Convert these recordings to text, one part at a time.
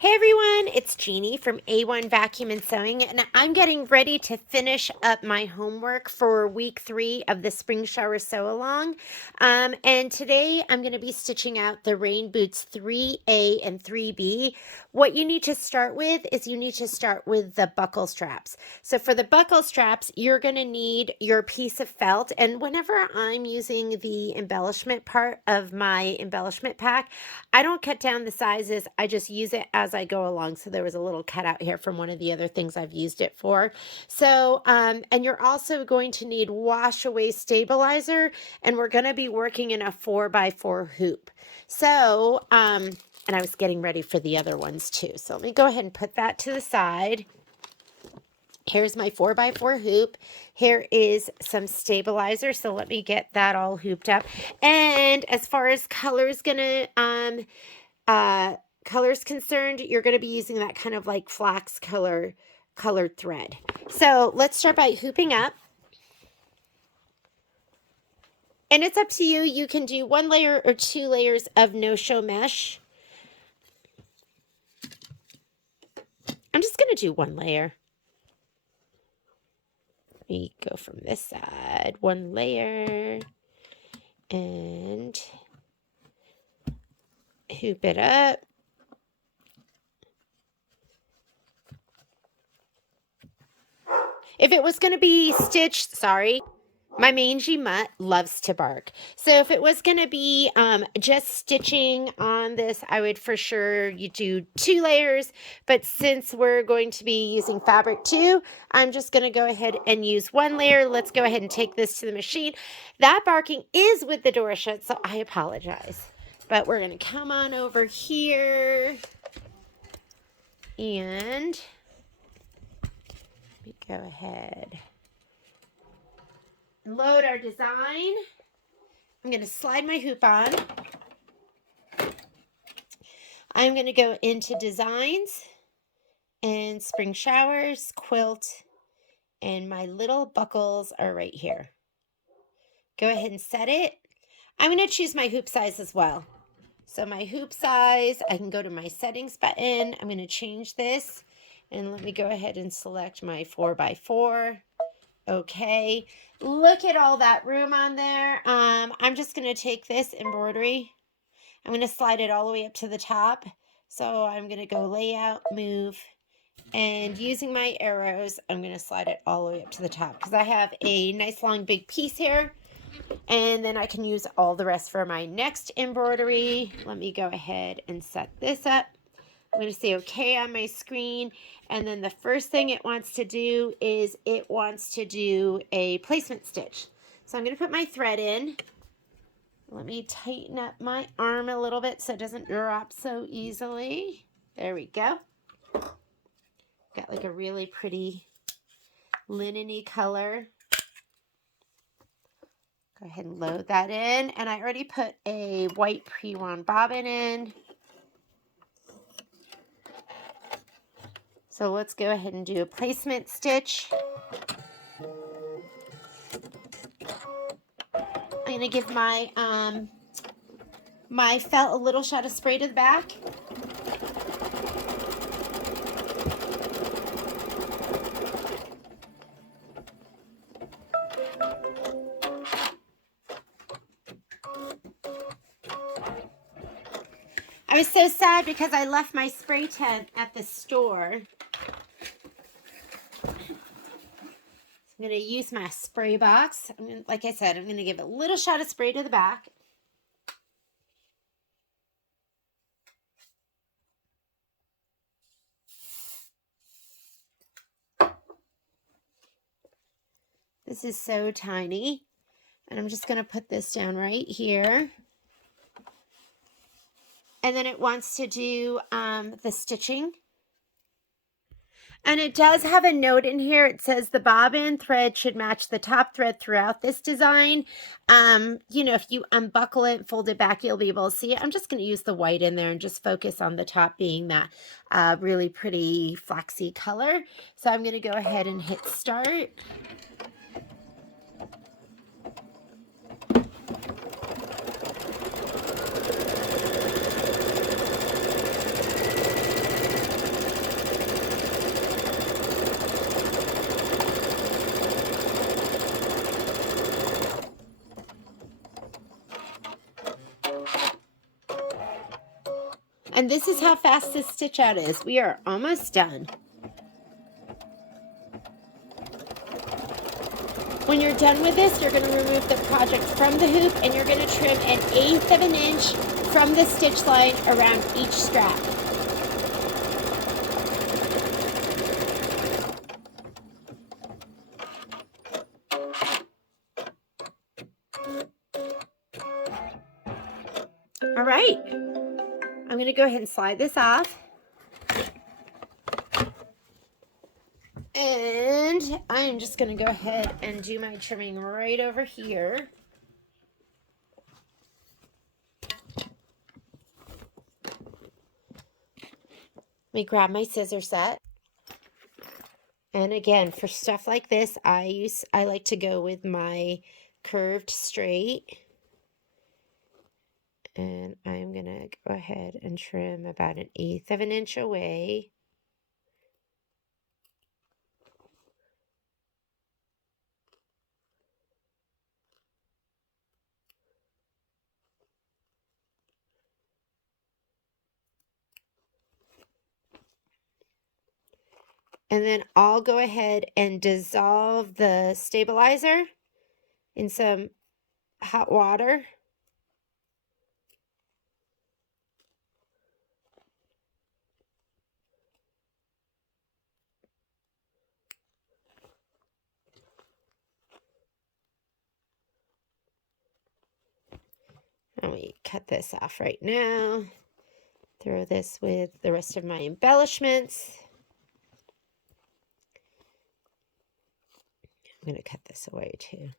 Hey everyone, it's Jeannie from A1 Vacuum and Sewing, and I'm getting ready to finish up my homework for week 3 of the Spring Shower Sew Along. And today I'm going to be stitching out the Rain Boots 3A and 3B. What you need to start with is you need to start with the buckle straps. So for the buckle straps, you're going to need your piece of felt. And whenever I'm using the embellishment part of my embellishment pack, I don't cut down the sizes. I just use it as I go along. So there was a little cutout here from one of the other things I've used it for. So, and you're also going to need wash away stabilizer, and we're going to be working in a 4x4 hoop. So, and I was getting ready for the other ones too. So let me go ahead and put that to the side. Here's my 4x4 hoop. Here is some stabilizer. So let me get that all hooped up. And as far as colors colors concerned, you're going to be using that kind of like flax colored thread. So let's start by hooping up. And it's up to you. You can do 1 layer or 2 layers of no-show mesh. I'm just going to do 1 layer. Let me go from this side. 1 layer. And hoop it up. If it was going to be stitched, sorry, my mangy mutt loves to bark. So if it was going to be just stitching on this, I would for sure you do 2 layers. But since we're going to be using fabric too, I'm just going to go ahead and use 1 layer. Let's go ahead and take this to the machine. That barking is with the door shut, so I apologize. But we're going to come on over here and go ahead. Load our design. I'm going to slide my hoop on. I'm going to go into designs and spring showers, quilt, and my little buckles are right here. Go ahead and set it. I'm going to choose my hoop size as well. So my hoop size, I can go to my settings button. I'm going to change this, and let me go ahead and select my 4x4. Okay, look at all that room on there. I'm just going to take this embroidery. I'm going to slide it all the way up to the top. So I'm going to go layout, move, and using my arrows, I'm going to slide it all the way up to the top because I have a nice long big piece here. And then I can use all the rest for my next embroidery. Let me go ahead and set this up. I'm going to say okay on my screen, and then the first thing it wants to do is it wants to do a placement stitch. So I'm going to put my thread in. Let me tighten up my arm a little bit so it doesn't drop so easily. There we go. Got like a really pretty linen-y color. Go ahead and load that in, and I already put a white pre-wound bobbin in. So let's go ahead and do a placement stitch. I'm going to give my my felt a little shot of spray to the back. I was so sad because I left my spray tent at the store. I'm going to use my spray box. Like I said, I'm going to give a little shot of spray to the back. This is so tiny. And I'm just going to put this down right here. And then it wants to do the stitching. And it does have a note in here. It says the bobbin thread should match the top thread throughout this design. You know, if you unbuckle it, fold it back, you'll be able to see it. I'm just going to use the white in there and just focus on the top being that really pretty flaxy color. So I'm going to go ahead and hit start. And this is how fast this stitch out is. We are almost done. When you're done with this, you're going to remove the project from the hoop and you're going to trim 1/8 of an inch from the stitch line around each strap. All right, I'm going to go ahead and slide this off. And I'm just going to go ahead and do my trimming right over here. Let me grab my scissor set. And again, for stuff like this, I like to go with my curved straight. And I'm going to go ahead and trim about 1/8 of an inch away. And then I'll go ahead and dissolve the stabilizer in some hot water. And we cut this off right now. Throw this with the rest of my embellishments. I'm going to cut this away too.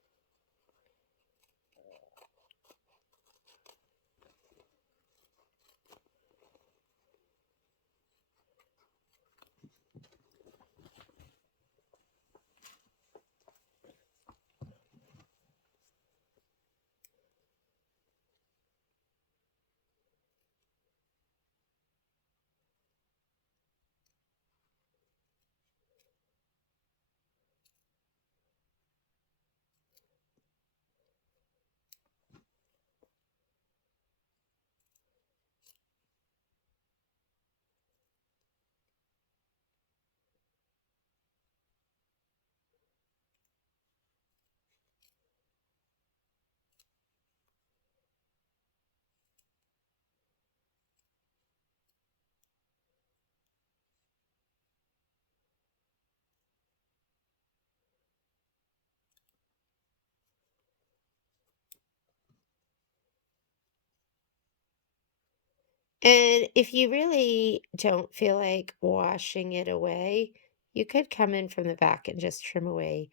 And if you really don't feel like washing it away, you could come in from the back and just trim away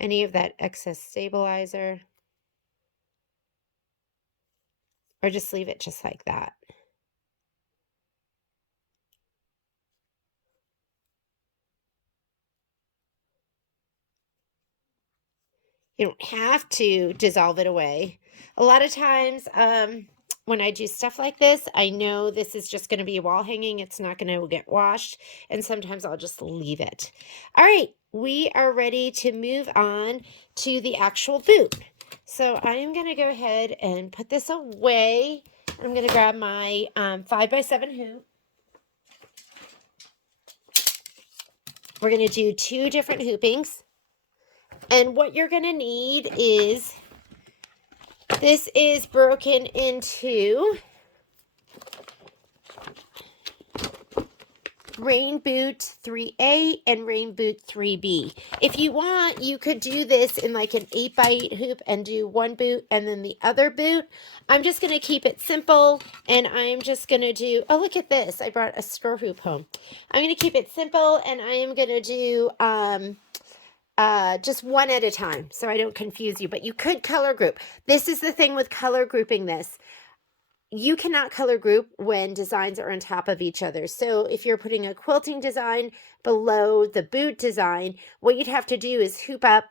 any of that excess stabilizer, or just leave it just like that. You don't have to dissolve it away. A lot of times, when I do stuff like this, I know this is just going to be wall hanging. It's not going to get washed. And sometimes I'll just leave it. All right, we are ready to move on to the actual boot. So I'm going to go ahead and put this away. I'm going to grab my 5x7 hoop. We're going to do 2 different hoopings. And what you're going to need is, this is broken into Rain Boot 3A and Rain Boot 3B. If you want, you could do this in like an 8x8 hoop and do one boot and then the other boot. I'm just going to keep it simple, and I'm just going to do, oh, look at this. I brought a score hoop home. I'm going to keep it simple, and I am going to do just one at a time so I don't confuse you. But you could color group. This is the thing with color grouping this. You cannot color group when designs are on top of each other. So if you're putting a quilting design below the boot design, what you'd have to do is hoop up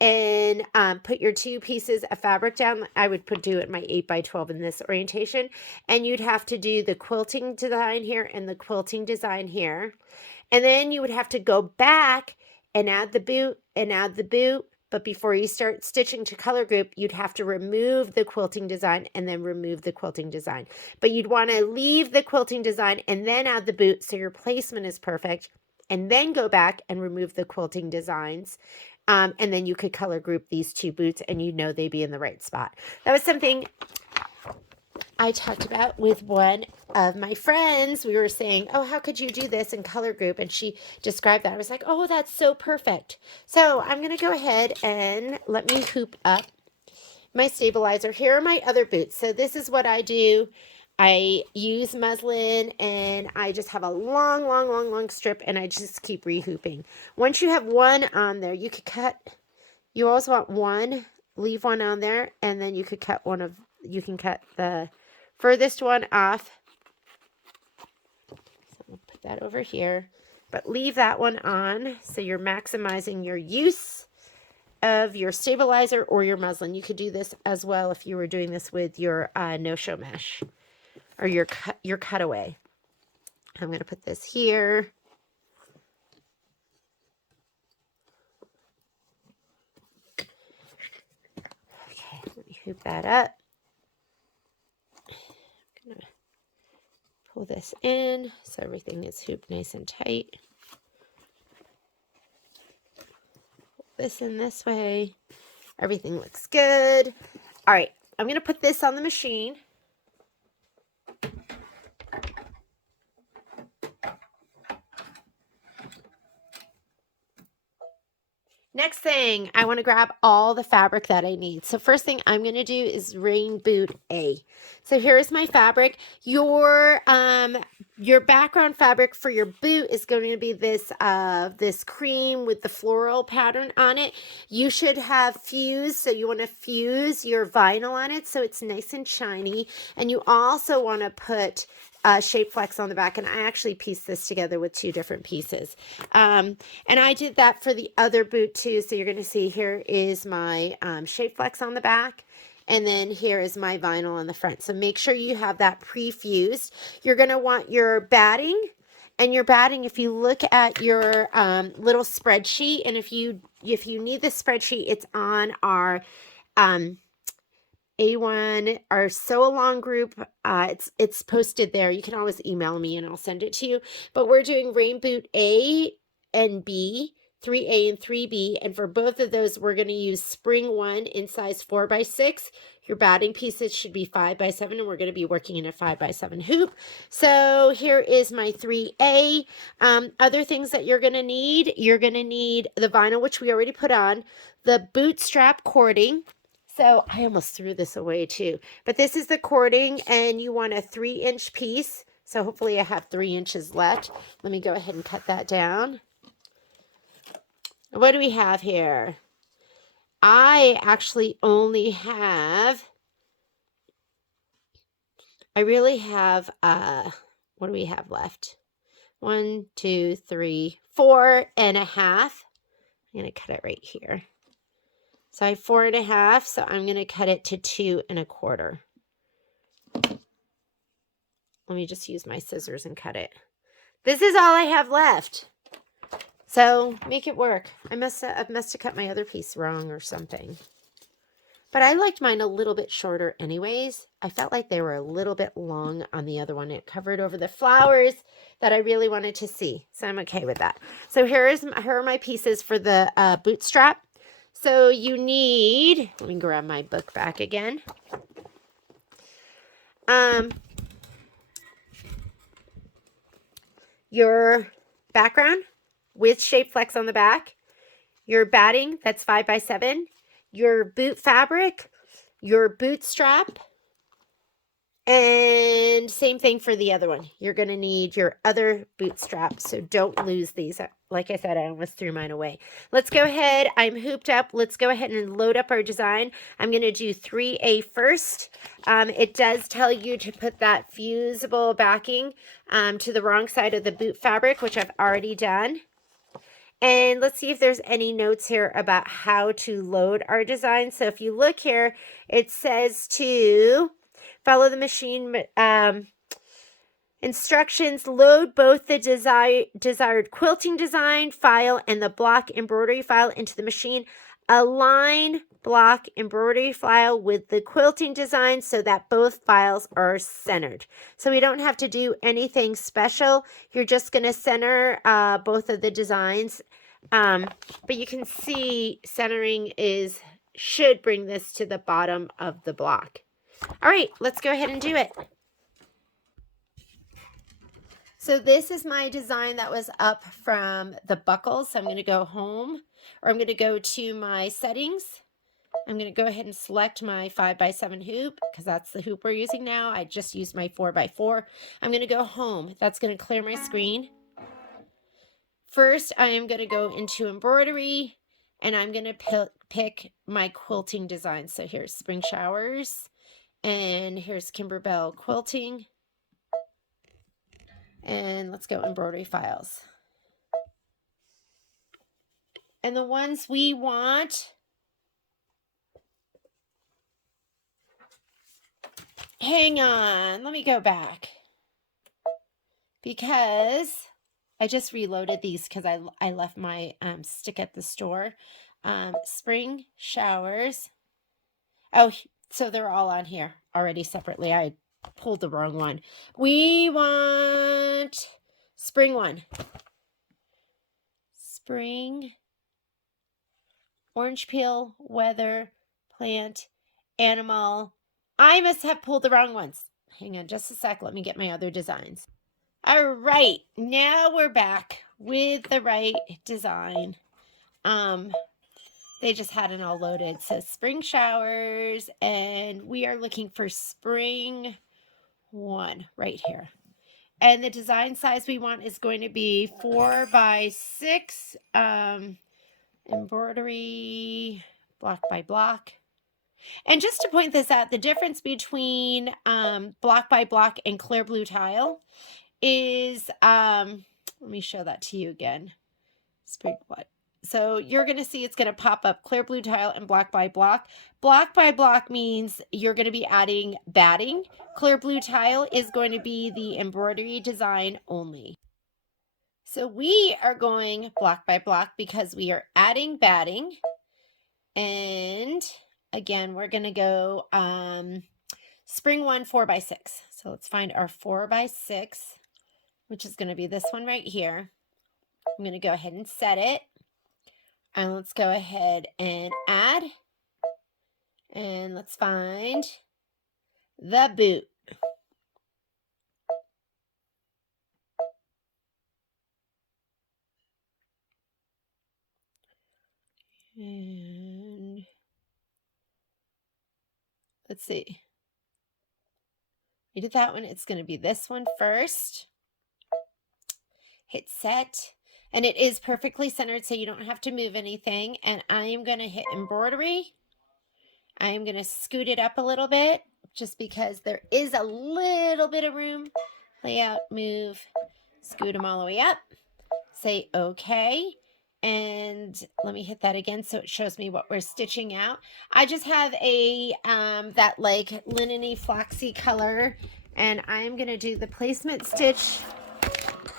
and put your 2 pieces of fabric down. I would do it my 8x12 in this orientation. And you'd have to do the quilting design here and the quilting design here. And then you would have to go back and add the boot and add the boot but before you start stitching to color group, you'd have to remove the quilting design and then remove the quilting design. But you'd want to leave the quilting design and then add the boot so your placement is perfect, and then go back and remove the quilting designs. And then you could color group these two boots and you know they'd be in the right spot. That was something I talked about with one of my friends. We were saying, oh, how could you do this in color group? And she described that. I was like, oh, that's so perfect. So I'm going to go ahead and let me hoop up my stabilizer. Here are my other boots. So this is what I do. I use muslin and I just have a long strip and I just keep rehooping. Once you have one on there, you could cut. You always want one, leave one on there, and then you could cut one of, you can cut the furthest one off. So we'll put that over here, but leave that one on so you're maximizing your use of your stabilizer or your muslin. You could do this as well if you were doing this with your no-show mesh or your cutaway. I'm going to put this here. Okay, let me hoop that up. I'm going to pull this in so everything is hooped nice and tight. Pull this in this way. Everything looks good. All right, I'm going to put this on the machine. Next thing, I want to grab all the fabric that I need. So first thing I'm going to do is rain boot A. So here's my fabric. Your background fabric for your boot is going to be this this cream with the floral pattern on it. You should have fused, so you want to fuse your vinyl on it so it's nice and shiny. And you also want to put shape flex on the back, and I actually pieced this together with two different pieces. And I did that for the other boot too. So you're going to see here is my shape flex on the back, and then here is my vinyl on the front. So make sure you have that pre-fused. You're going to want your batting, and your batting, if you look at your little spreadsheet, and if you need the spreadsheet, it's on our A1, our sew along group. It's posted there. You can always email me and I'll send it to you. But we're doing rain boot A and B, 3A and 3B. And for both of those, we're going to use spring 1 in size 4x6. Your batting pieces should be 5x7, and we're going to be working in a 5x7 hoop. So here is my 3A. Other things that you're going to need the vinyl, which we already put on, the bootstrap cording. So I almost threw this away too, but this is the cording, and you want a 3-inch piece. So hopefully I have 3 inches left. Let me go ahead and cut that down. What do we have here? I actually only have, what do we have left? 1, 2, 3, 4.5. I'm going to cut it right here. So I have 4.5, so I'm going to cut it to 2.25. Let me just use my scissors and cut it. This is all I have left. So make it work. I must have cut my other piece wrong or something. But I liked mine a little bit shorter anyways. I felt like they were a little bit long on the other one. It covered over the flowers that I really wanted to see. So I'm okay with that. So here are my pieces for the bootstrap. So you need, let me grab my book back again. Your background with shape flex on the back, your batting, that's 5x7, your boot fabric, your bootstrap, and same thing for the other one. You're going to need your other bootstrap, so don't lose these. Like I said, I almost threw mine away. Let's go ahead. I'm hooped up. Let's go ahead and load up our design. I'm going to do 3A first. It does tell you to put that fusible backing to the wrong side of the boot fabric, which I've already done. And let's see if there's any notes here about how to load our design. So if you look here, it says to follow the machine instructions, load both the desired quilting design file and the block embroidery file into the machine. align block embroidery file with the quilting design so that both files are centered. So we don't have to do anything special. You're just going to center both of the designs. But you can see centering should bring this to the bottom of the block. All right, let's go ahead and do it. So this is my design that was up from the buckles. So I'm going to go home, or I'm going to go to my settings. I'm going to go ahead and select my 5x7 hoop because that's the hoop we're using now. I just used my 4x4. I'm going to go home. That's going to clear my screen. First, I am going to go into embroidery and I'm going to pick my quilting design. So here's Spring Showers and here's Kimberbell Quilting. And let's go embroidery files. And the ones we want, hang on, let me go back because I just reloaded these because I left my stick at the store. Spring Showers. Oh, so they're all on here already separately. I pulled the wrong one. We want spring one. Spring, orange peel, weather, plant, animal. I must have pulled the wrong ones. Hang on just a sec. Let me get my other designs. All right, now we're back with the right design. They just hadn't all loaded. So Spring Showers, and we are looking for Spring 1 right here. And the design size we want is going to be 4x6, embroidery, block by block. And just to point this out, the difference between block by block and clear blue tile is, let me show that to you again. Spring what? So you're going to see it's going to pop up clear blue tile and block by block. Block by block means you're going to be adding batting. Clear blue tile is going to be the embroidery design only. So we are going block by block because we are adding batting. And again, we're going to go Spring 1 4x6. So let's find our 4x6, which is going to be this one right here. I'm going to go ahead and set it. And let's go ahead and add. And let's find the boot. And let's see. We did that one. It's going to be this one first. Hit set. And it is perfectly centered, so you don't have to move anything. And I am going to hit embroidery. I am going to scoot it up a little bit just because there is a little bit of room. Layout, move, scoot them all the way up. Say okay. And let me hit that again so it shows me what we're stitching out. I just have a that like linen-y flaxy color, and I'm going to do the placement stitch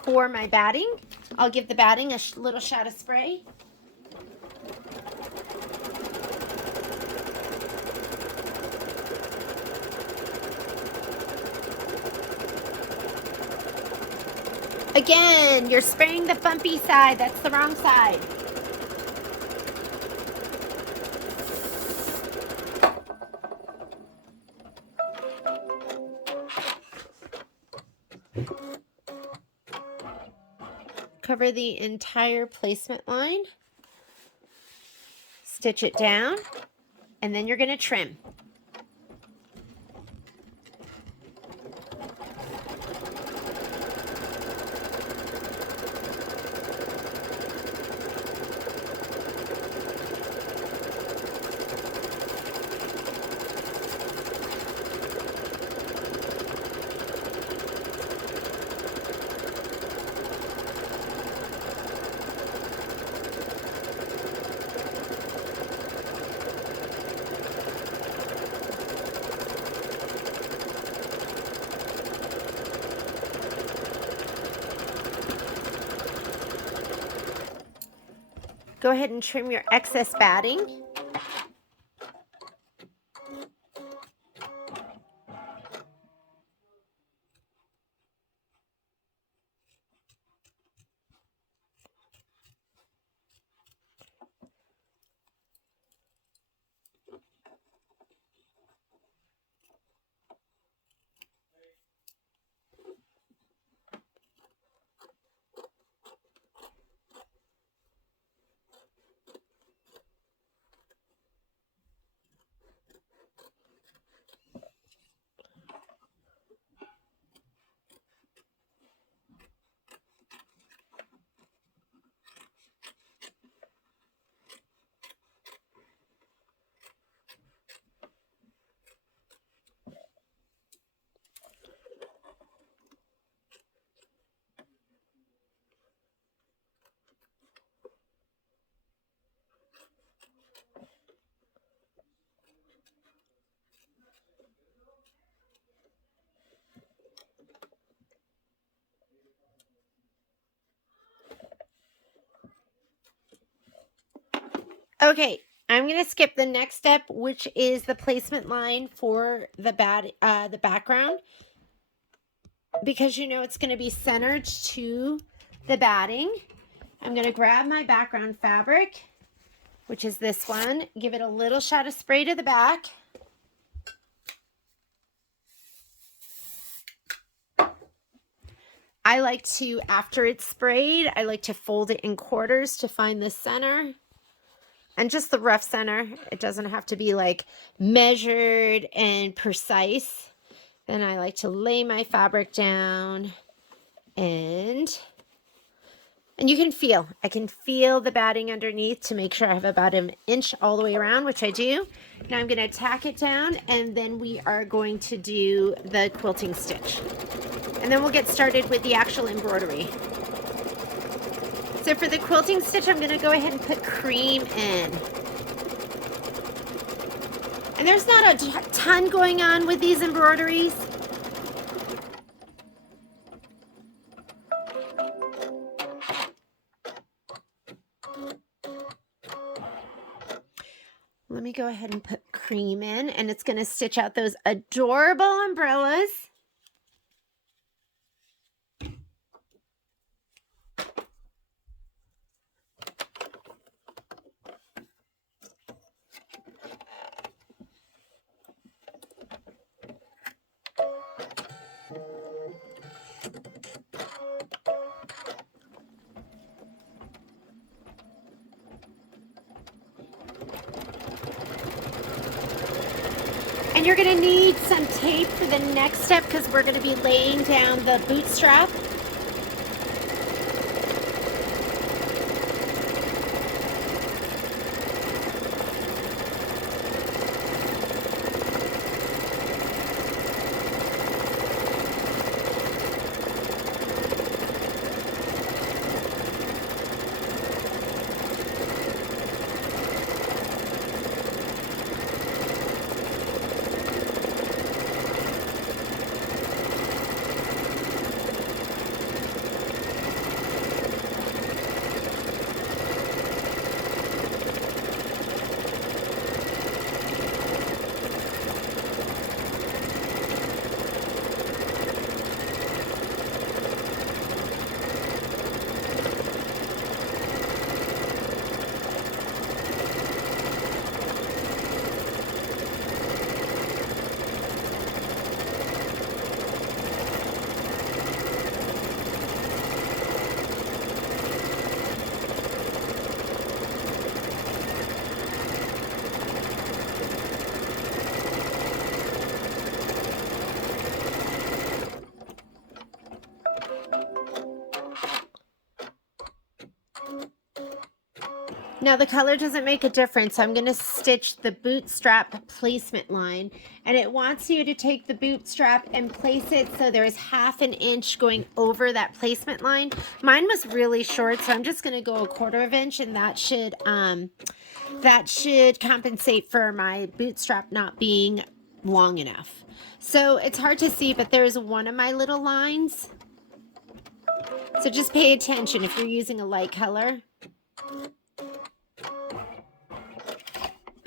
for my batting. I'll give the batting a little shot of spray. Again, you're spraying the bumpy side. That's the wrong side. Cover the entire placement line. Stitch it down, and then you're going to trim. Go ahead and trim your excess batting. Okay, I'm going to skip the next step, which is the placement line for the background, because you know it's going to be centered to the batting. I'm going to grab my background fabric, which is this one, give it a little shot of spray to the back. I like to, after it's sprayed, I like to fold it in quarters to find the center. And just the rough center. It doesn't have to be like measured and precise. Then I like to lay my fabric down and you can feel. I can feel the batting underneath to make sure I have about an inch all the way around, which I do. Now I'm going to tack it down and then we are going to do the quilting stitch. And then we'll get started with the actual embroidery. So for the quilting stitch, I'm going to go ahead and put cream in. And there's not a ton going on with these embroideries. Let me go ahead and put cream in, and it's going to stitch out those adorable umbrellas. And you're going to need some tape for the next step because we're going to be laying down the boot strap. Now the color doesn't make a difference. I'm going to stitch the bootstrap placement line, and it wants you to take the bootstrap and place it so there is 1/2 inch going over that placement line. Mine was really short, so I'm just going to go 1/4 inch, and that should compensate for my bootstrap not being long enough. So it's hard to see, but there's one of my little lines. So just pay attention if you're using a light color.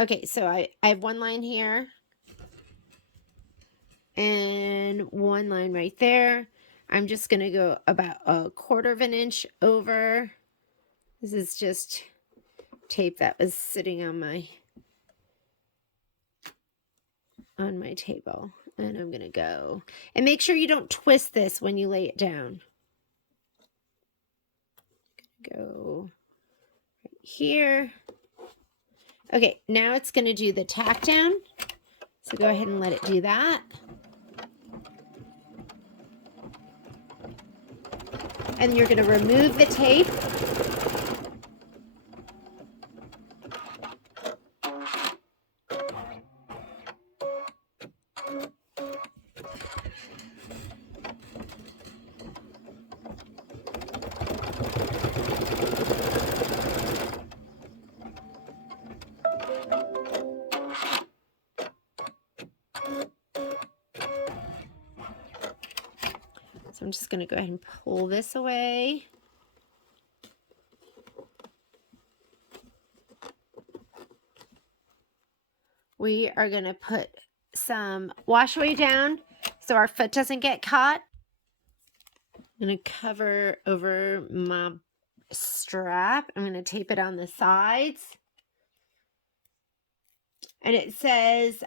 Okay, so I have one line here and one line right there. I'm just going to go about 1/4 of an inch over. This is just tape that was sitting on my table. And I'm going to go. And make sure you don't twist this when you lay it down. Go right here. Okay, now it's going to do the tack down. So go ahead and let it do that. And you're going to remove the tape. So I'm just going to go ahead and pull this away. We are going to put some wash away down so our foot doesn't get caught. I'm going to cover over my strap. I'm going to tape it on the sides. And it says,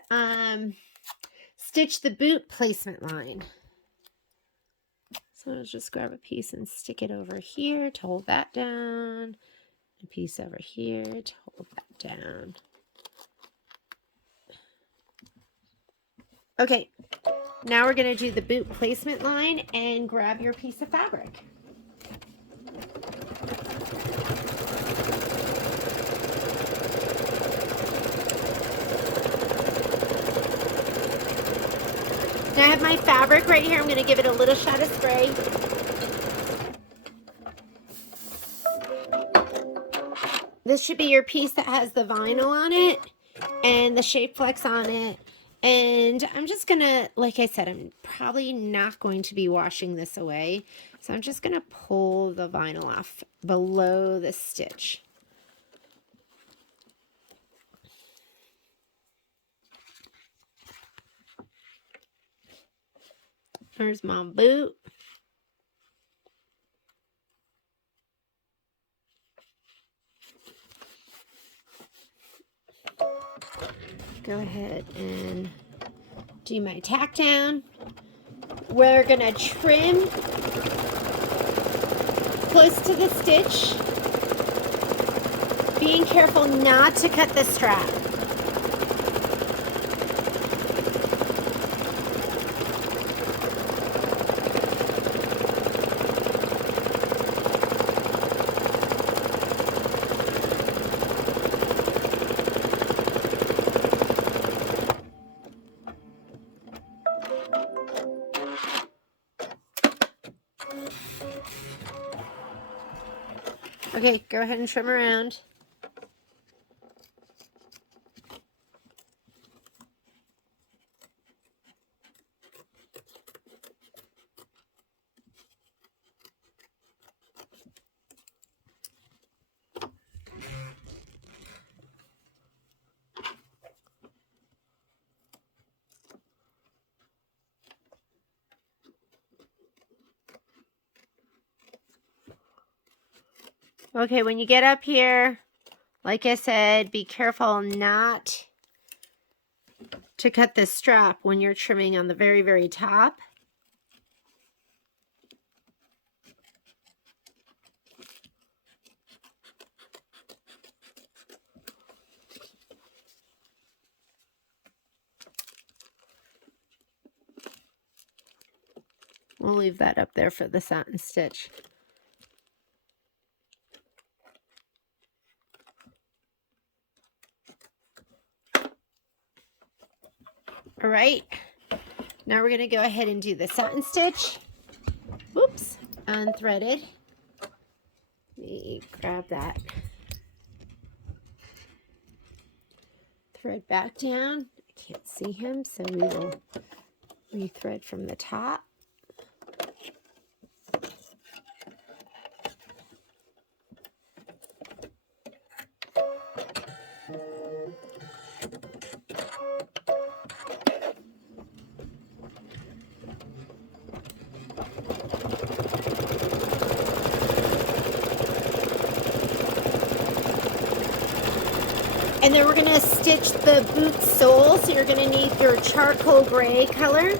stitch the boot placement line. So I'll just grab a piece and stick it over here to hold that down. A piece over here to hold that down. Okay, now we're going to do the boot placement line and grab your piece of fabric. Now I have my fabric right here. I'm going to give it a little shot of spray. This should be your piece that has the vinyl on it and the shape flex on it. And I'm just going to, like I said, I'm probably not going to be washing this away. So I'm just going to pull the vinyl off below the stitch. There's my boot. Go ahead and do my tack down. We're going to trim close to the stitch, being careful not to cut the strap. Okay, go ahead and trim around. Okay, when you get up here, like I said, be careful not to cut the strap when you're trimming on the very, very top. We'll leave that up there for the satin stitch. All right, now we're going to go ahead and do the satin stitch. Whoops, unthreaded. Let me grab that. Thread back down. I can't see him, so we will rethread from the top. And then we're going to stitch the boot sole, so you're going to need your charcoal gray color.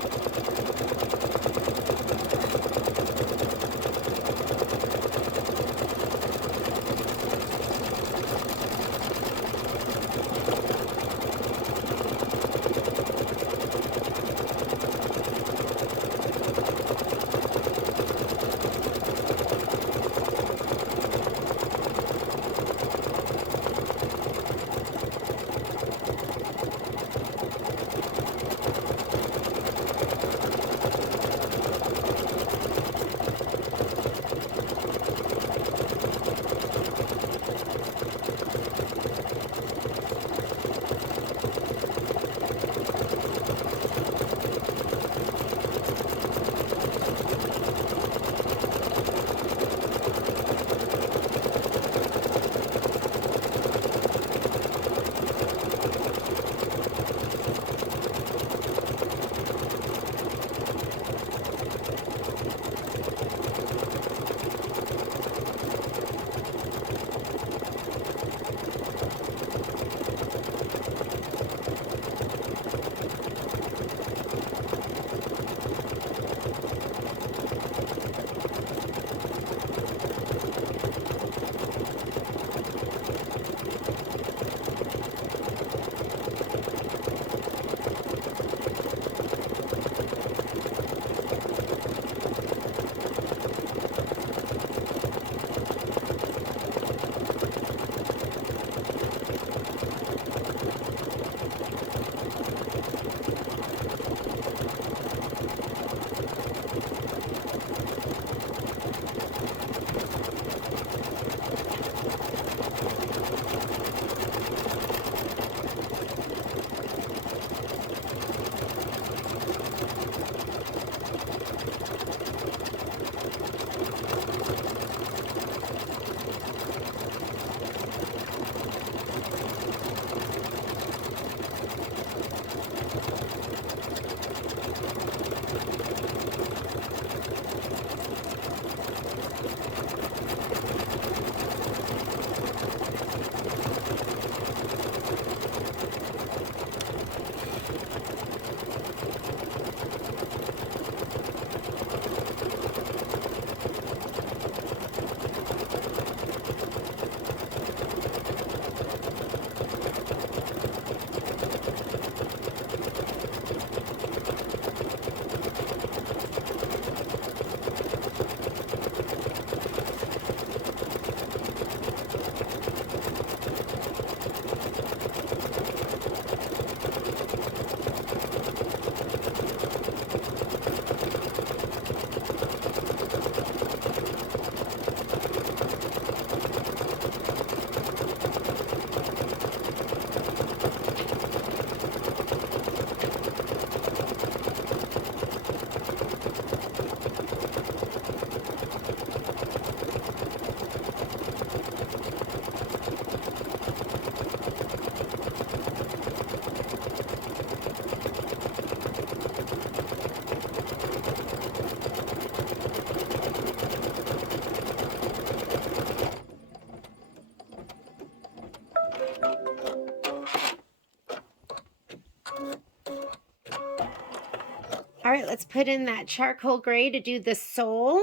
All right, let's put in that charcoal gray to do the sole.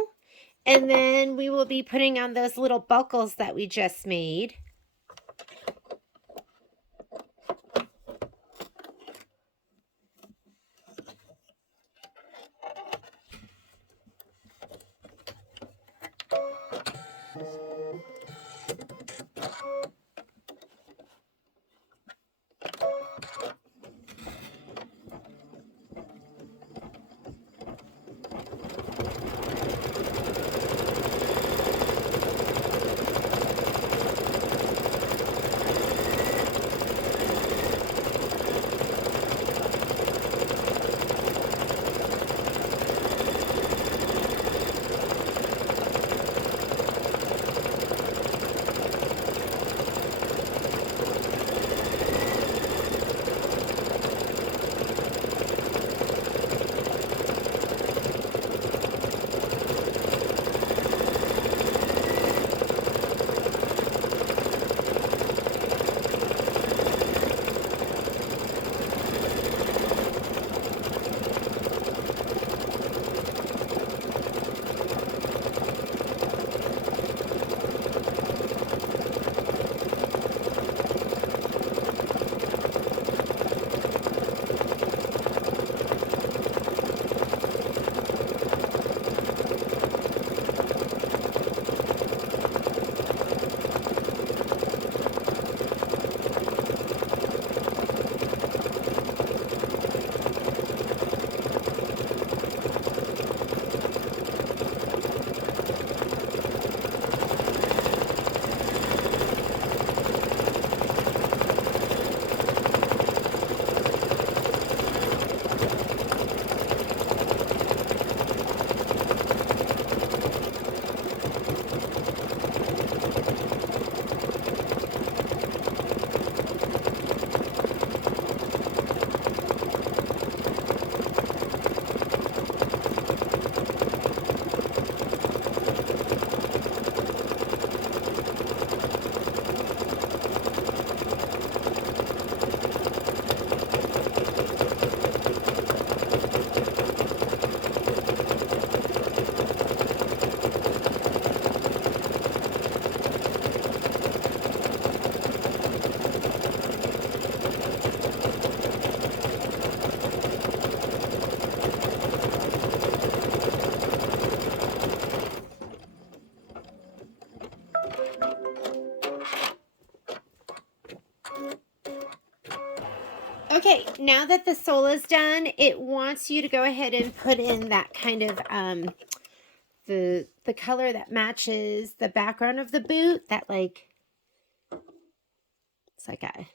And then we will be putting on those little buckles that we just made. Okay, now that the sole is done, it wants you to go ahead and put in that kind of the color that matches the background of the boot. That like it's like a,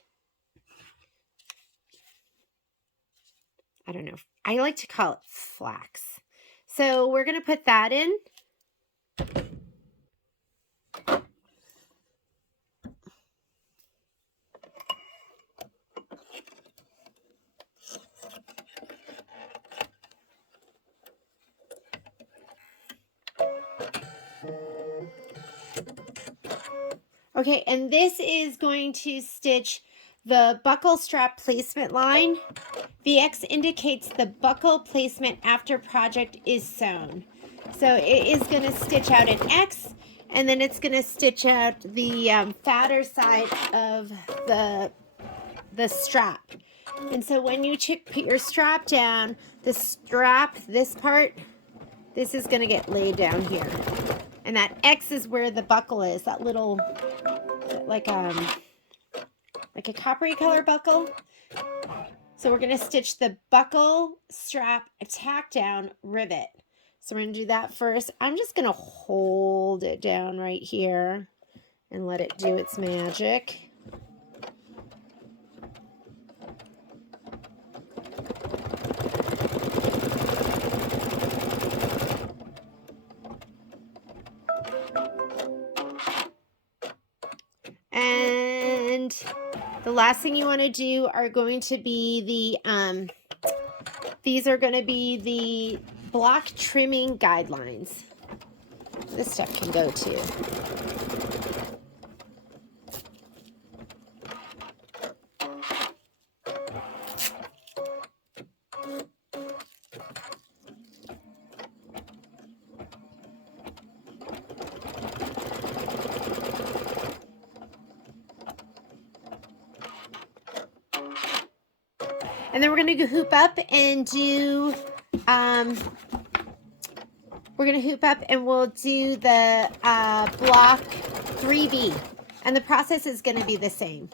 I don't know. I like to call it flax. So we're gonna put that in. Okay, and this is going to stitch the buckle strap placement line. The X indicates the buckle placement after project is sewn. So it is going to stitch out an X, and then it's going to stitch out the fatter side of the strap. And so when you put your strap down, the strap, this part, this is going to get laid down here. And that X is where the buckle is, that little, like a coppery color buckle. So we're going to stitch the buckle, strap, tack down, rivet. So we're going to do that first. I'm just going to hold it down right here and let it do its magic. And the last thing you want to do are going to be the, these are going to be the block trimming guidelines. This stuff can go too. And then we're going to hoop up and do, we're going to hoop up and we'll do the block 3B. And the process is going to be the same.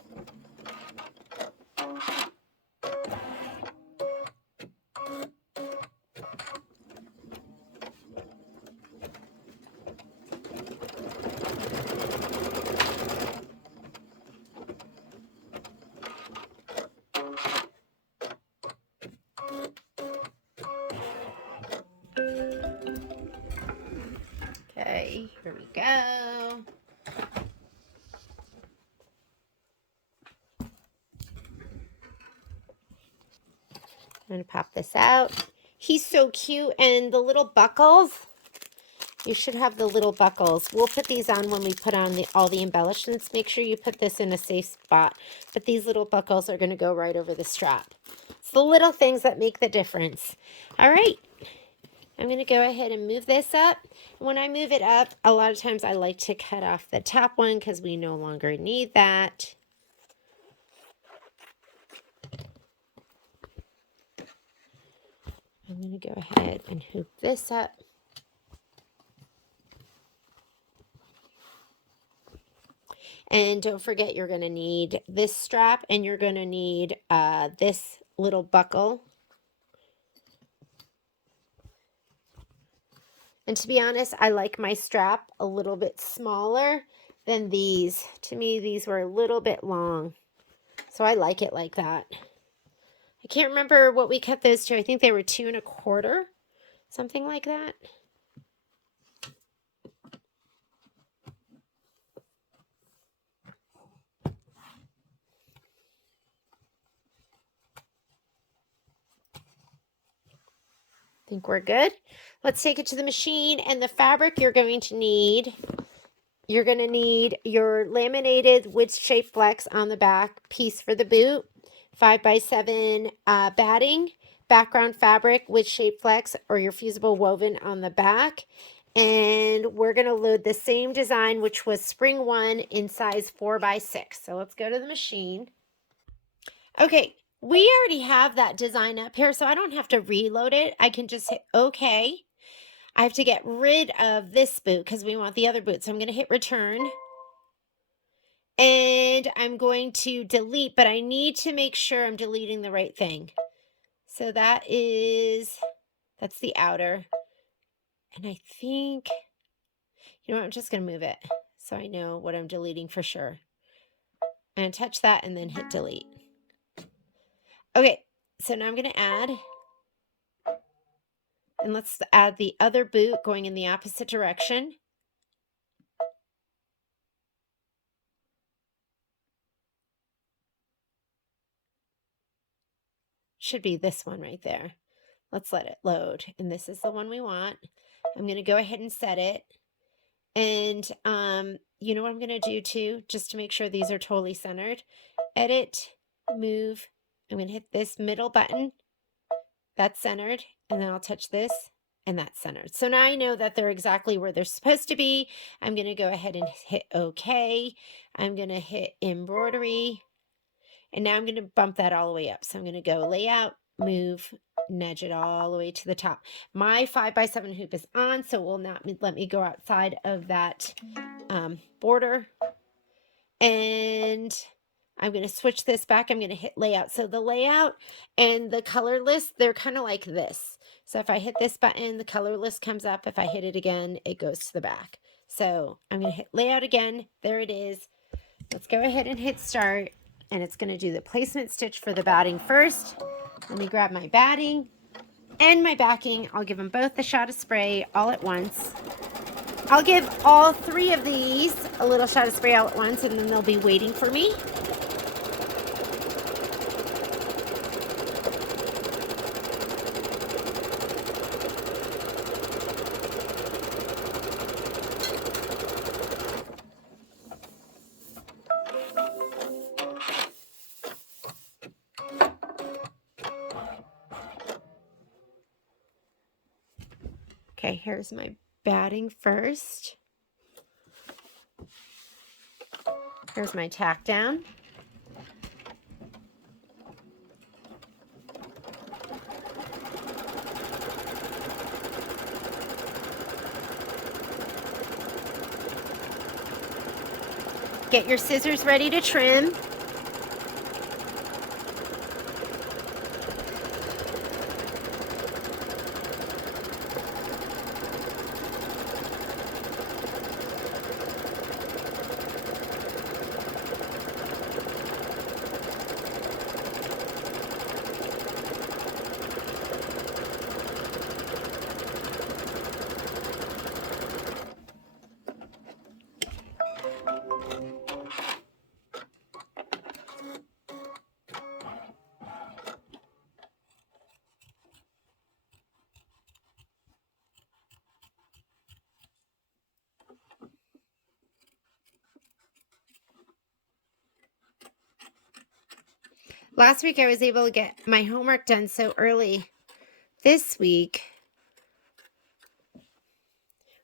Okay, here we go. I'm going to pop this out. He's so cute. And the little buckles, you should have the little buckles. We'll put these on when we put on all the embellishments. Make sure you put this in a safe spot. But these little buckles are going to go right over the strap. It's the little things that make the difference. All right. I'm going to go ahead and move this up. When I move it up, a lot of times I like to cut off the top one because we no longer need that. I'm going to go ahead and hoop this up. And don't forget, you're going to need this strap and you're going to need this little buckle. And to be honest, I like my strap a little bit smaller than these. To me, these were a little bit long. So I like it like that. I can't remember what we cut those to. I think they were 2 1/4, something like that. I think we're good. Let's take it to the machine. And the fabric you're going to need your laminated width shape flex on the back piece for the boot, 5x7 batting, background fabric with shape flex or your fusible woven on the back. And we're going to load the same design, which was spring 1 in size 4x6. So let's go to the machine. Okay, we already have that design up here, so I don't have to reload it. I can just hit OK. I have to get rid of this boot because we want the other boot. So I'm going to hit return. And I'm going to delete, but I need to make sure I'm deleting the right thing. So that's the outer. And I think, you know what, I'm just going to move it so I know what I'm deleting for sure. And touch that and then hit delete. Okay, so now I'm going to add, and let's add the other boot going in the opposite direction. Should be this one right there. Let's let it load. And this is the one we want. I'm going to go ahead and set it. And you know what I'm going to do too, just to make sure these are totally centered? Edit, move. I'm going to hit this middle button. That's centered. And then I'll touch this and that's centered. So now I know that they're exactly where they're supposed to be. I'm going to go ahead and hit OK. I'm going to hit embroidery. And now I'm going to bump that all the way up. So I'm going to go layout, move, nudge it all the way to the top. My 5x7 hoop is on, so it will not let me go outside of that border. And I'm going to switch this back. I'm going to hit layout. So the layout and the color list, they're kind of like this. So if I hit this button, the color list comes up. If I hit it again, it goes to the back. So I'm going to hit layout again. There it is. Let's go ahead and hit start. And it's going to do the placement stitch for the batting first. Let me grab my batting and my backing. I'll give them both the shot of spray all at once. I'll give all 3 of these a little shot of spray all at once, and then they'll be waiting for me. Okay, here's my batting first. Here's my tack down. Get your scissors ready to trim. Last week I was able to get my homework done so early. This week,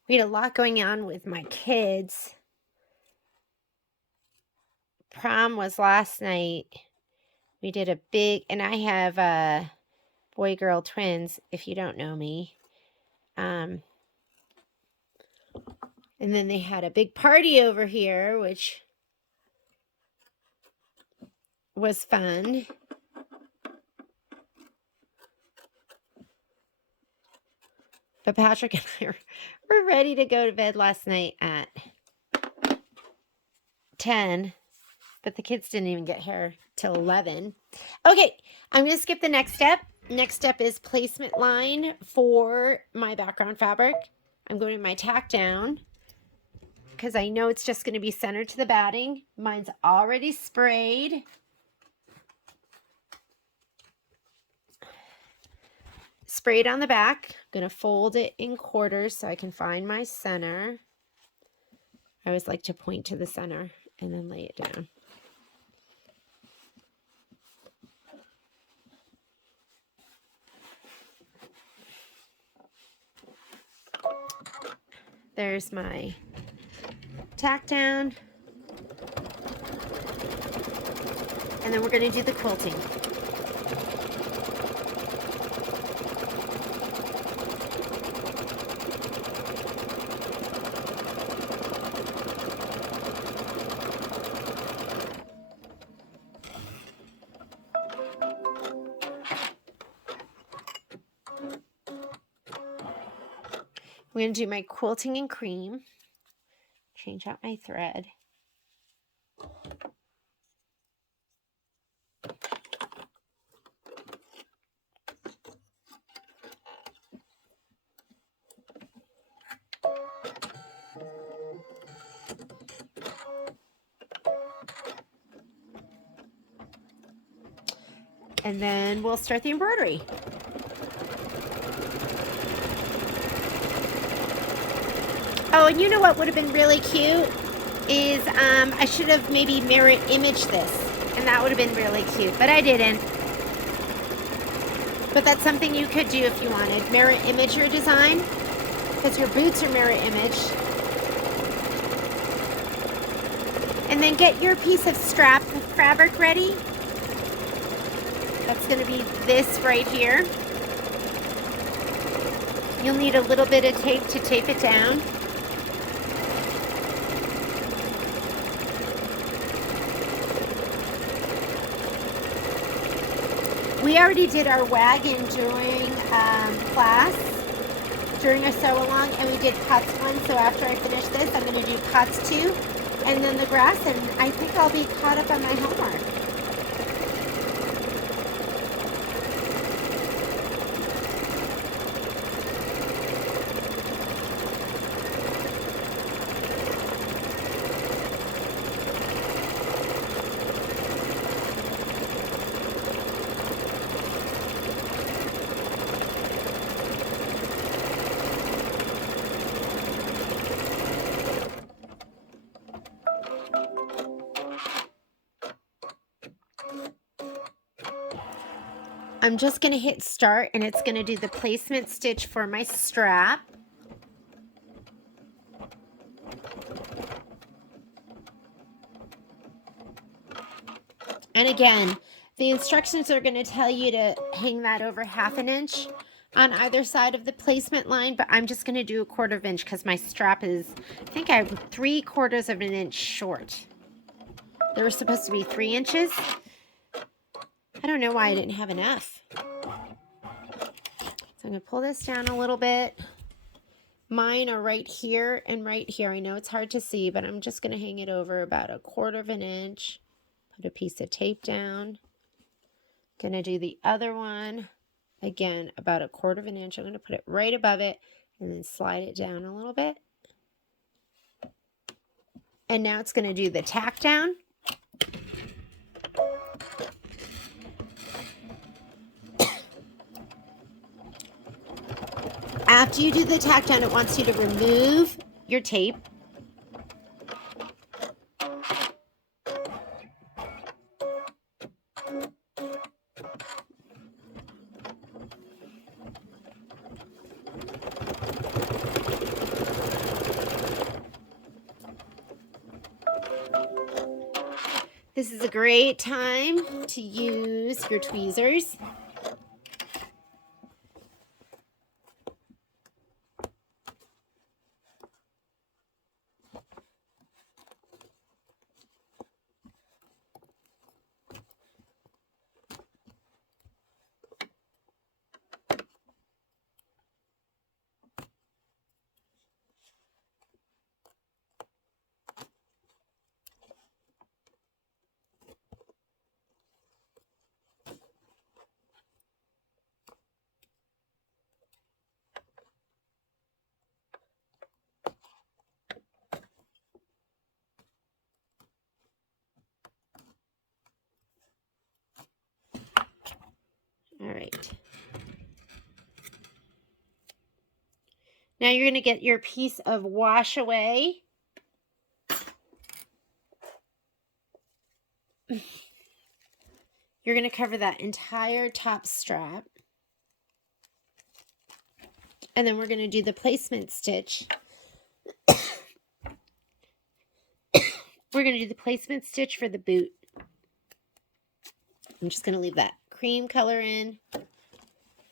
we had a lot going on with my kids. Prom was last night. We did a big, and I have boy-girl twins, if you don't know me. And then they had a big party over here, which was fun. But Patrick and I were ready to go to bed last night at 10, but the kids didn't even get here till 11. Okay, I'm going to skip the next step. Next step is placement line for my background fabric. I'm going to my tack down because I know it's just going to be centered to the batting. Mine's already sprayed. Sprayed on the back. I'm going to fold it in quarters so I can find my center. I always like to point to the center and then lay it down. There's my tack down. And then we're going to do the quilting. going to do my quilting in cream. Change out my thread. And then we'll start the embroidery. Oh, and you know what would have been really cute is I should have maybe mirror image this, and that would have been really cute, but I didn't. But that's something you could do if you wanted. Mirror image your design, because your boots are mirror image. And then get your piece of strap fabric ready. That's going to be this right here. You'll need a little bit of tape to tape it down. We already did our wagon during class, during our sew along, and we did cuts 1. So after I finish this, I'm going to do cuts 2, and then the grass, and I think I'll be caught up on my homework. I'm just going to hit start, and it's going to do the placement stitch for my strap. And again, the instructions are going to tell you to hang that over 1/2 inch on either side of the placement line, but I'm just going to do 1/4 inch because my strap is, I think I'm 3/4 inch short. There were supposed to be 3 inches. I don't know why I didn't have enough. So I'm going to pull this down a little bit. Mine are right here and right here. I know it's hard to see, but I'm just going to hang it over about 1/4 inch. Put a piece of tape down. Going to do the other one. Again, about 1/4 inch. I'm going to put it right above it and then slide it down a little bit. And now it's going to do the tack down. After you do the tack down, it wants you to remove your tape. This is a great time to use your tweezers. All right. Now you're going to get your piece of wash away. You're going to cover that entire top strap. And then we're going to do the placement stitch. We're going to do the placement stitch for the boot. I'm just going to leave that cream color in. I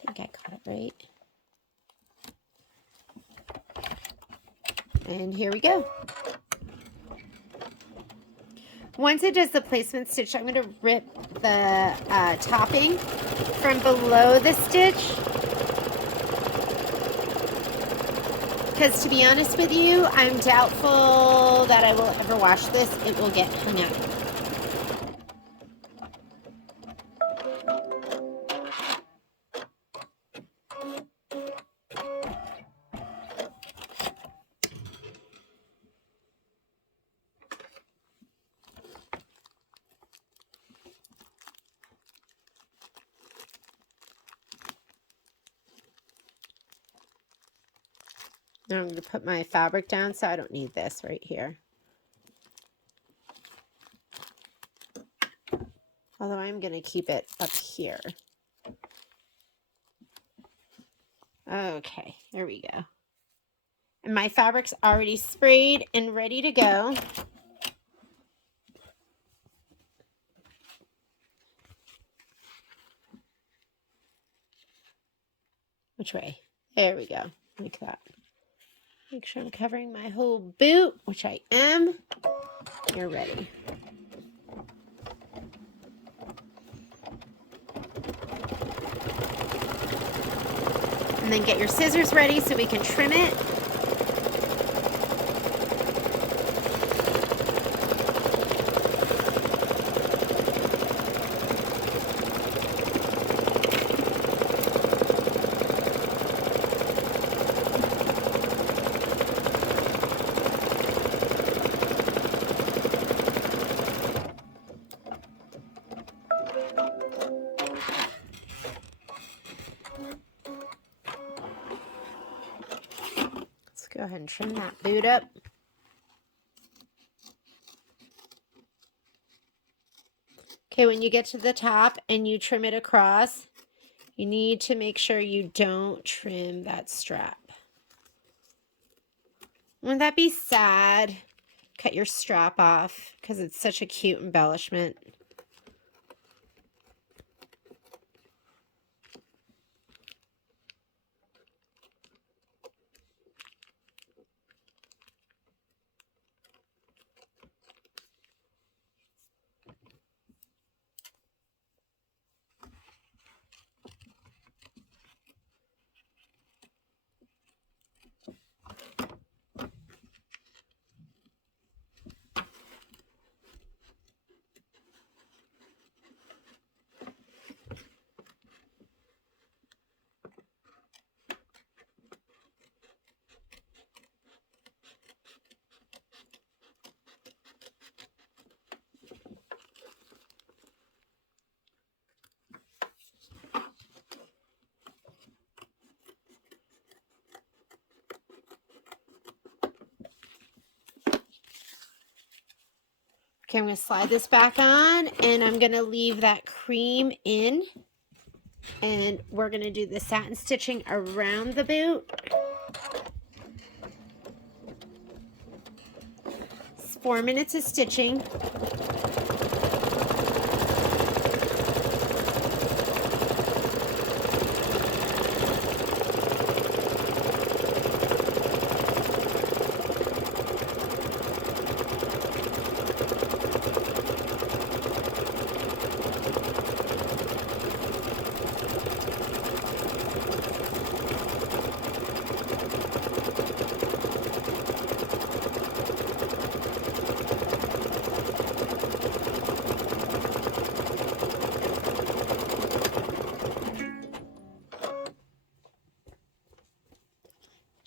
think I got it right. And here we go. Once it does the placement stitch, I'm going to rip the topping from below the stitch. Because to be honest with you, I'm doubtful that I will ever wash this. It will get hung out. Now I'm going to put my fabric down, so I don't need this right here. Although I'm going to keep it up here. Okay, there we go. And my fabric's already sprayed and ready to go. Which way? There we go, like that. Make sure I'm covering my whole boot, which I am. You're ready. And then get your scissors ready so we can trim it. Go ahead and trim that boot up. Okay, when you get to the top and you trim it across, you need to make sure you don't trim that strap. Wouldn't that be sad? Cut your strap off because it's such a cute embellishment. Okay, I'm going to slide this back on, and I'm going to leave that cream in, and we're going to do the satin stitching around the boot. It's 4 minutes of stitching.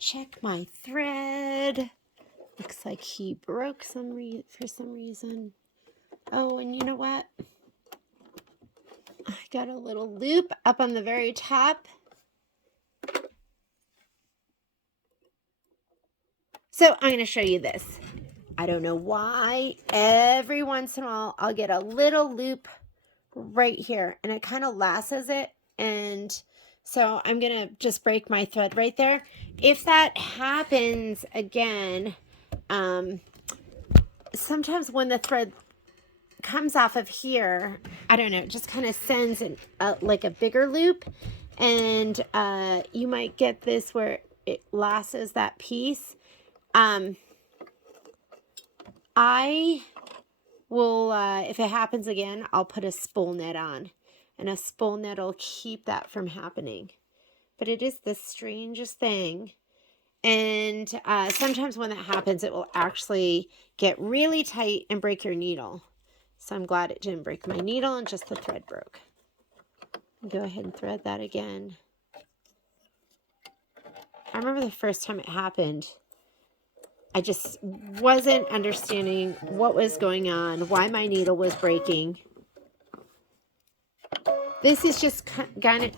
Check my thread. Looks like he broke for some reason. Oh, and you know what? I got a little loop up on the very top. So I'm going to show you this. I don't know why. Every once in a while, I'll get a little loop right here, and it kind of lassos it. And so I'm going to just break my thread right there. If that happens again, sometimes when the thread comes off of here, I don't know, it just kind of sends like a bigger loop, and you might get this where it lassos that piece. I will, if it happens again, I'll put a spool net on, and a spool net will keep that from happening. But it is the strangest thing. And sometimes when that happens, it will actually get really tight and break your needle. So I'm glad it didn't break my needle and just the thread broke. Go ahead and thread that again. I remember the first time it happened, I just wasn't understanding what was going on, why my needle was breaking. This is just kind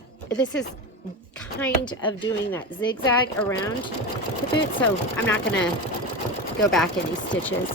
of doing that zigzag around the boot, so I'm not going to go back any stitches.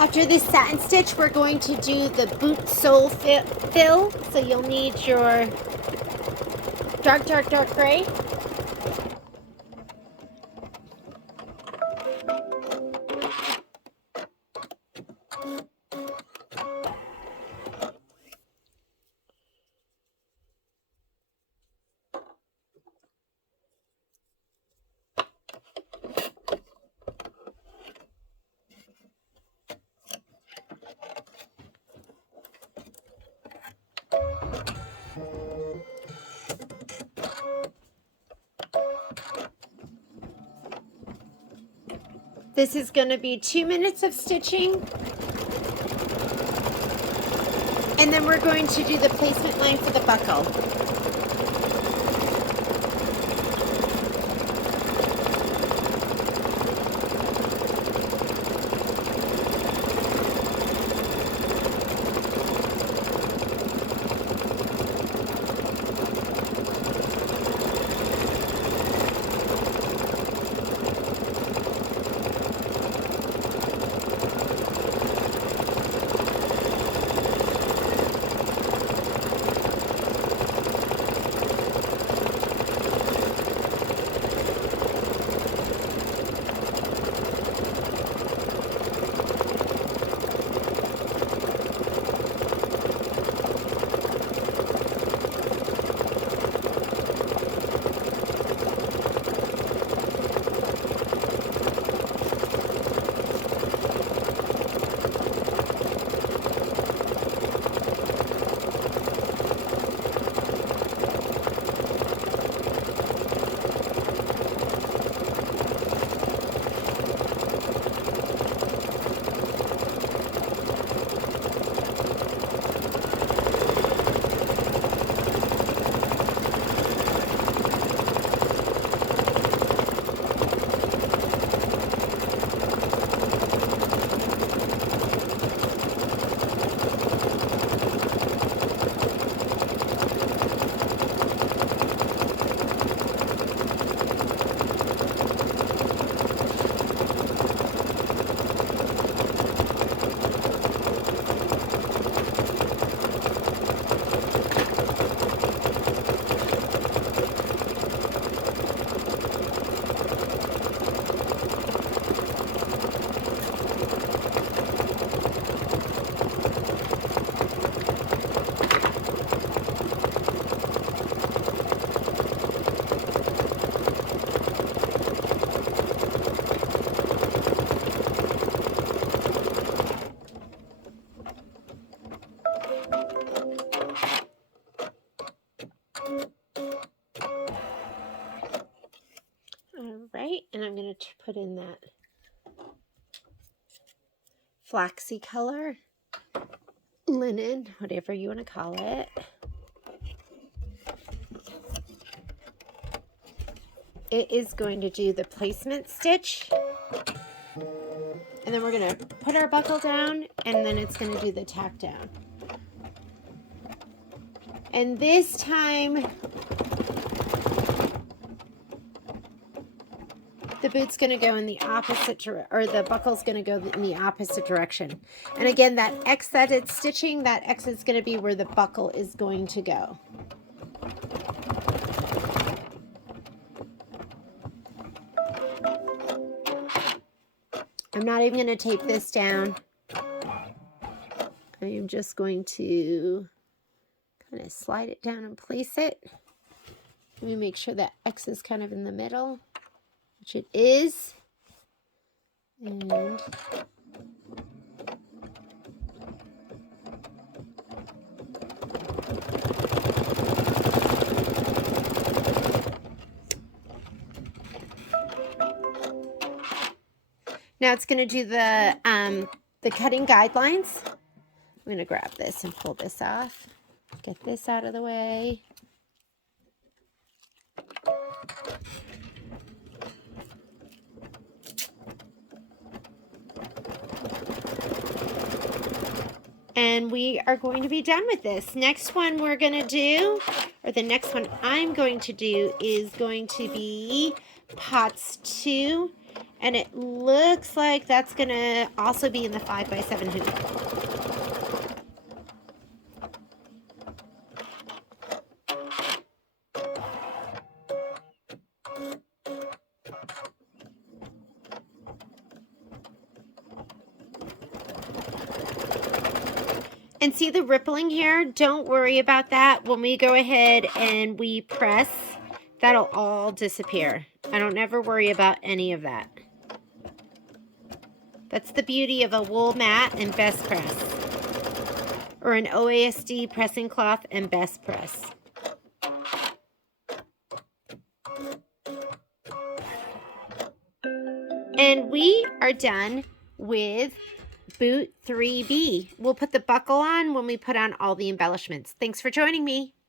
After this satin stitch, we're going to do the boot sole fill. So you'll need your dark gray. This is going to be 2 minutes of stitching. And then we're going to do the placement line for the buckle. put in that flaxy color, linen, whatever you want to call it. It is going to do the placement stitch. And then we're going to put our buckle down, and then it's going to do the tack down. And this time, the boot's going to go in the opposite, or the buckle's going to go in the opposite direction. And again, that X that it's stitching, that X is going to be where the buckle is going to go. I'm not even going to tape this down. I am just going to kind of slide it down and place it. Let me make sure that X is kind of in the middle, which it is. Now it's going to do the cutting guidelines. I'm going to grab this and pull this off. Get this out of the way. And we are going to be done with this. Next one we're going to do, or the next one I'm going to do, is going to be pots 2. And it looks like that's going to also be in the 5x7 hoop. And see the rippling here? Don't worry about that. When we go ahead and we press, that'll all disappear. I don't ever worry about any of that. That's the beauty of a wool mat and best press. Or an OASD pressing cloth and best press. And we are done with boot 3B. We'll put the buckle on when we put on all the embellishments. Thanks for joining me.